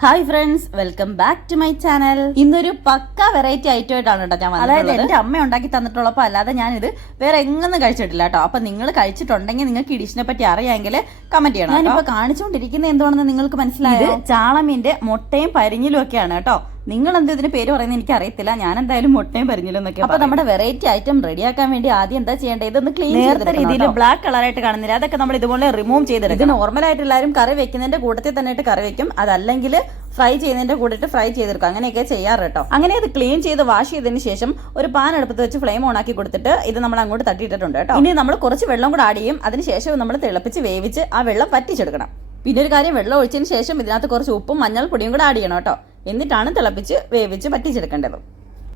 Hi friends welcome back to my channel. ഇന്നൊരു പക്ക variety item ആയിട്ടാണ് കേട്ടോ ഞാൻ അതായത് എന്റെ അമ്മ ഉണ്ടാക്കി തന്നിട്ടുള്ളപ്പോൾ അല്ലാതെ ഞാനിത് വേറെ എങ്ങൊന്നും കഴിച്ചിട്ടില്ല കേട്ടോ. അപ്പൊ നിങ്ങൾ കഴിച്ചിട്ടുണ്ടെങ്കിൽ നിങ്ങൾക്ക് ഈ ഡിഷിനെ പറ്റി അറിയാമെങ്കിൽ കമന്റ് ചെയ്യണം ഞാനിപ്പോ കാണിച്ചുകൊണ്ടിരിക്കുന്നത് എന്താണെന്ന് നിങ്ങൾക്ക് മനസ്സിലായത് ചാളമീന്റെ മുട്ടയും പരിഞ്ഞിലും ഒക്കെയാണ് കേട്ടോ. നിങ്ങൾ എന്താ ഇതിന് പേര് പറയുന്നത്? എനിക്ക് അറിയത്തില്ല ഞാൻ എന്തായാലും മുട്ടയും പരിഞ്ഞിലും എന്നൊക്കെ അപ്പൊ നമ്മുടെ വെറൈറ്റി ഐറ്റം റെഡിയാക്കാൻ വേണ്ടി ആദ്യം എന്താ ചെയ്യേണ്ടത്? ഇതൊന്ന് ക്ലീൻ നേരത്തെ രീതിയിൽ ബ്ലാക്ക് കളറായിട്ട് കാണുന്നില്ല. അതൊക്കെ നമ്മൾ ഇതുപോലെ റിമൂവ് ചെയ്തെടുക്കും നോർമൽ ആയിട്ട് എല്ലാവരും കറി വെക്കുന്നതിന്റെ കൂട്ടത്തിൽ തന്നെ കറി വെക്കും. അതല്ലെങ്കിൽ ഫ്രൈ ചെയ്യുന്നതിന്റെ കൂടെ ഫ്രൈ ചെയ്തെടുക്കും. അങ്ങനെയൊക്കെ ചെയ്യാറ് കേട്ടോ. അങ്ങനെ ഇത് ക്ലീൻ ചെയ്ത് വാഷ് ചെയ്തതിന് ശേഷം ഒരു പാൻ അടുപ്പത്ത് വെച്ച് ഫ്ലെയിം ഓൺ ആക്കി കൊടുത്തിട്ട് ഇത് നമ്മൾ അങ്ങോട്ട് തട്ടിയിട്ടിട്ടുണ്ട് കേട്ടോ. ഇനി നമ്മൾ കുറച്ച് വെള്ളം കൂടെ ആഡ് ചെയ്യും. അതിനുശേഷം നമ്മൾ തിളപ്പിച്ച് വേവിച്ച് ആ വെള്ളം വറ്റിച്ചെടുക്കണം. പിന്നെ ഒരു കാര്യം വെള്ളം ഒഴിച്ചതിന് ശേഷം ഇതിനകത്ത് കുറച്ച് ഉപ്പും മഞ്ഞൾപ്പൊടിയും കൂടെ ആഡ് ചെയ്യണം കേട്ടോ. എന്നിട്ടാണ് തിളപ്പിച്ച് വേവിച്ച് പറ്റിച്ചെടുക്കേണ്ടത്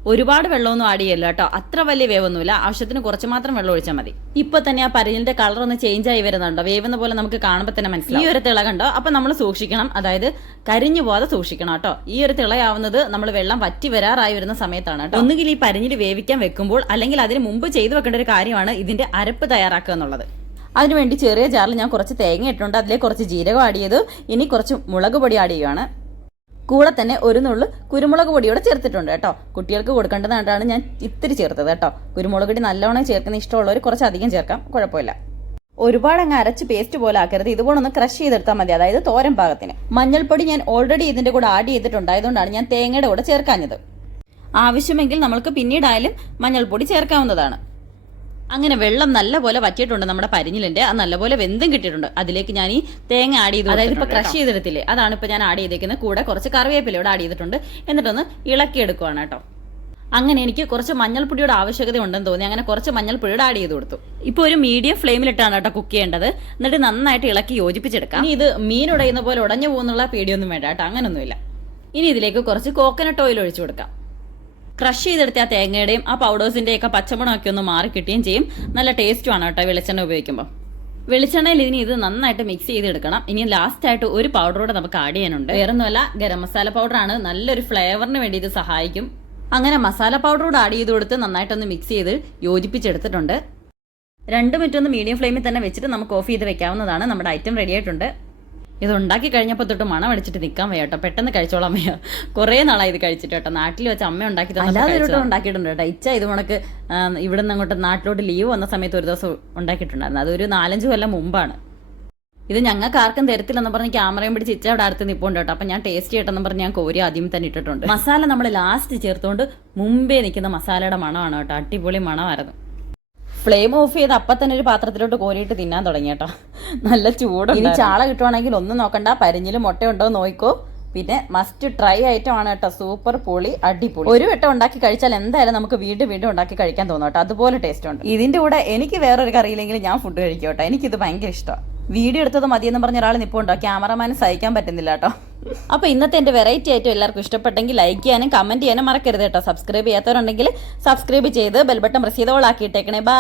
ഒരുപാട് വെള്ളമൊന്നും ആഡ് ചെയ്യല്ല കേട്ടോ. അത്ര വലിയ വേവൊന്നുമില്ല. ആവശ്യത്തിന് കുറച്ച് മാത്രം വെള്ളം ഒഴിച്ചാൽ മതി. ഇപ്പൊ തന്നെ ആ പരിഞ്ഞിന്റെ കളർ ഒന്ന് ചേഞ്ച് ആയി വരുന്നുണ്ടോ? വേവുന്ന പോലെ നമുക്ക് കാണുമ്പോൾ തന്നെ മനസ്സിലാവും. ഈ ഒരു തിള കണ്ടോ? അപ്പൊ നമ്മൾ സൂക്ഷിക്കണം. അതായത് കരിഞ്ഞു പോകാതെ സൂക്ഷിക്കണം കേട്ടോ. ഈ ഒരു തിളയാവുന്നത് നമ്മൾ വെള്ളം വറ്റി വരാറായി വരുന്ന സമയത്താണ് കേട്ടോ. ഒന്നുകിൽ ഈ പരിഞ്ഞിൽ വേവിക്കാൻ വെക്കുമ്പോൾ അല്ലെങ്കിൽ അതിന് മുമ്പ് ചെയ്തു വെക്കേണ്ട ഒരു കാര്യമാണ് ഇതിന്റെ അരപ്പ് തയ്യാറാക്കുക എന്നുള്ളത്. അതിനുവേണ്ടി ചെറിയ ജാറിൽ ഞാൻ കുറച്ച് തേങ്ങ ഇട്ടുണ്ട് അതിലേക്ക് കുറച്ച് ജീരകം ആഡ് ചെയ്ത്. ഇനി കുറച്ച് മുളക് പൊടി ആഡ് ചെയ്യുകയാണ് കൂടെ തന്നെ ഒരു നുള്ളു കുരുമുളക് പൊടിയോടെ ചേർത്തിട്ടുണ്ട് കേട്ടോ. കുട്ടികൾക്ക് കൊടുക്കേണ്ടതായിട്ടാണ് ഞാൻ ഇത്തിരി ചേർത്തത് കേട്ടോ. കുരുമുളക് പൊടി നല്ലോണം ചേർക്കുന്ന ഇഷ്ടമുള്ളവർ കുറച്ചധികം ചേർക്കാം. കുഴപ്പമില്ല. ഒരുപാട് അങ്ങ് അരച്ച് പേസ്റ്റ് പോലെ ആക്കരുത്. ഇതുപോലെ ഒന്ന് ക്രഷ് ചെയ്തെടുത്താൽ മതി. അതായത് തോരൻ പാകത്തിന്. മഞ്ഞൾപ്പൊടി ഞാൻ ഓൾറെഡി ഇതിന്റെ കൂടെ ആഡ് ചെയ്തിട്ടുണ്ടായതുകൊണ്ടാണ് ഞാൻ തേങ്ങയുടെ കൂടെ ചേർക്കാഞ്ഞത്. ആവശ്യമെങ്കിൽ നമ്മൾക്ക് പിന്നീടായാലും മഞ്ഞൾപ്പൊടി ചേർക്കാവുന്നതാണ്. അങ്ങനെ വെള്ളം നല്ലപോലെ വറ്റിയിട്ടുണ്ട് നമ്മുടെ പരിഞ്ഞിലിന്റെ. അത് നല്ലപോലെ വെന്തും കിട്ടിയിട്ടുണ്ട്. അതിലേക്ക് ഞാൻ ഈ തേങ്ങ ആഡ് ചെയ്തു അതായത് ഇപ്പൊ ക്രഷ് ചെയ്തെടുത്തില്ലേ? അതാണ് ഇപ്പൊ ഞാൻ ആഡ് ചെയ്തേക്കുന്നത്. കൂടെ കുറച്ച് കറിവേപ്പില ഇവിടെ ആഡ് ചെയ്തിട്ടുണ്ട്. എന്നിട്ടൊന്ന് ഇളക്കി എടുക്കുവാണ് കേട്ടോ. അങ്ങനെ എനിക്ക് കുറച്ച് മഞ്ഞൾപ്പൊടിയുടെ ആവശ്യകത ഉണ്ടെന്ന് തോന്നി. അങ്ങനെ കുറച്ച് മഞ്ഞൾപ്പൊടിയുടെ ആഡ് ചെയ്ത് കൊടുത്തു. ഇപ്പോൾ ഒരു മീഡിയം ഫ്ലെയിമിലിട്ടാണ് കേട്ടോ കുക്ക് ചെയ്യേണ്ടത്. എന്നിട്ട് നന്നായിട്ട് ഇളക്കി യോജിപ്പിച്ചെടുക്കാം. ഇനി ഇത് മീൻ ഉടയുന്ന പോലെ ഉടഞ്ഞു പോകുന്നുള്ള പേടിയൊന്നും വേണ്ട കേട്ടോ. അങ്ങനൊന്നുമില്ല. ഇനി ഇതിലേക്ക് കുറച്ച് കോക്കനട്ട് ഓയിൽ ഒഴിച്ചു കൊടുക്കാം. ക്രഷ് ചെയ്തെടുത്ത ആ തേങ്ങയുടെയും ആ പൗഡേഴ്സിന്റെയും ഒക്കെ പച്ചമണമൊക്കെ ഒന്ന് മാറി കിട്ടുകയും ചെയ്യും. നല്ല ടേസ്റ്റുമാണ് കേട്ടോ വെളിച്ചെണ്ണ ഉപയോഗിക്കുമ്പോൾ വെളിച്ചെണ്ണയിൽ ഇനി ഇത് നന്നായിട്ട് മിക്സ് ചെയ്തെടുക്കണം. ഇനി ലാസ്റ്റ് ആയിട്ട് ഒരു പൗഡർ കൂടെ നമുക്ക് ആഡ് ചെയ്യാനുണ്ട്. വേറൊന്നുമല്ല ഗരം മസാല പൗഡറാണ് നല്ലൊരു ഫ്ലേവറിന് വേണ്ടി ഇത് സഹായിക്കും. അങ്ങനെ മസാല പൗഡർ കൂടെ ആഡ് ചെയ്ത് കൊടുത്ത് നന്നായിട്ടൊന്ന് മിക്സ് ചെയ്ത് യോജിപ്പിച്ചെടുത്തിട്ടുണ്ട്. രണ്ട് മിനിറ്റ് ഒന്ന് മീഡിയം ഫ്ലെയിമിൽ തന്നെ വെച്ചിട്ട് നമുക്ക് ഓഫ് ചെയ്ത് വെക്കാവുന്നതാണ്. നമ്മുടെ ഐറ്റം റെഡി ആയിട്ടുണ്ട്. ഇത് ഉണ്ടാക്കി കഴിഞ്ഞപ്പോൾ തൊട്ട് മണം അടിച്ചിട്ട് നിൽക്കാൻ വയ്യ കേട്ടോ പെട്ടെന്ന് കഴിച്ചോളാം വയ്യ. കുറേ നാളായി ഇത് കഴിച്ചിട്ട് കേട്ടോ നാട്ടിൽ വെച്ച് അമ്മ ഉണ്ടാക്കി തന്നിട്ട് ഉണ്ടാക്കിയിട്ടുണ്ട് കേട്ടോ ഇച്ച ഇത് കണക്ക് ഇവിടെ നിന്ന് അങ്ങോട്ട് നാട്ടിലോട്ട് ലീവ് വന്ന സമയത്ത് ഒരു ദിവസം ഉണ്ടാക്കിയിട്ടുണ്ടായിരുന്നു. അതൊരു നാലഞ്ച് കൊല്ലം മുമ്പാണ്. ഇത് ഞങ്ങൾക്ക് ആർക്കും തരത്തില്ലെന്ന് പറഞ്ഞ് ക്യാമറയും പിടിച്ച് ഇച്ച അവിടെ അടുത്ത് നിൽപ്പുണ്ട് കേട്ടോ അപ്പം ഞാൻ ടേസ്റ്റ് ചെയ്യട്ടെന്ന് പറഞ്ഞ് ഞാൻ കോരി ആദ്യം തന്നെ ഇട്ടിട്ടുണ്ട്. മസാല നമ്മൾ ലാസ്റ്റ് ചേർത്തുകൊണ്ട് മുമ്പേ നിൽക്കുന്ന മസാലയുടെ മണമാണ് കേട്ടോ അടിപൊളി മണമായിരുന്നു. ഫ്ലെയിം ഓഫ് ചെയ്ത് അപ്പം തന്നെ ഒരു പാത്രത്തിലോട്ട് കോരിയിട്ട് തിന്നാൻ തുടങ്ങി കേട്ടോ. നല്ല ചൂട് ഇനി ചാള കിട്ടുവാണെങ്കിൽ ഒന്നും നോക്കണ്ട. പരിഞ്ഞിൽ മുട്ട ഉണ്ടോ നോക്കിക്കോ പിന്നെ മസ്റ്റ് ട്രൈ ഐറ്റം ആണ് കേട്ടോ. സൂപ്പർ പൊളി അടിപൊളി. ഒരു വട്ടം ഉണ്ടാക്കി കഴിച്ചാൽ എന്തായാലും നമുക്ക് വീണ്ടും വീണ്ടും ഉണ്ടാക്കി കഴിക്കാൻ തോന്നും കേട്ടോ. അതുപോലെ ടേസ്റ്റ് ഉണ്ട്. ഇതിന്റെ കൂടെ എനിക്ക് വേറൊരു കറിയില്ലെങ്കിൽ ഞാൻ ഫുഡ് കഴിക്കും കേട്ടോ. എനിക്കിത് ഭയങ്കര ഇഷ്ടം. വീഡിയോ എടുത്തത് മതിയെന്ന് പറഞ്ഞ ഒരാൾ നിപ്പുണ്ടോ? ക്യാമറമാൻ സഹിക്കാൻ പറ്റുന്നില്ല കേട്ടോ. അപ്പോൾ ഇന്നത്തെ എന്റെ വെറൈറ്റി ആയിട്ട് എല്ലാവർക്കും ഇഷ്ടപ്പെട്ടെങ്കിൽ ലൈക്ക് ചെയ്യാനും കമന്റ് ചെയ്യാനും മറക്കരുത് കേട്ടോ. സബ്സ്ക്രൈബ് ചെയ്യാത്തവരുണ്ടെങ്കിൽ സബ്സ്ക്രൈബ് ചെയ്ത് ബെൽബട്ടൺ പ്രസ് ചെയ്ത് ഓളാക്കിയിട്ടേക്കണേ ബൈ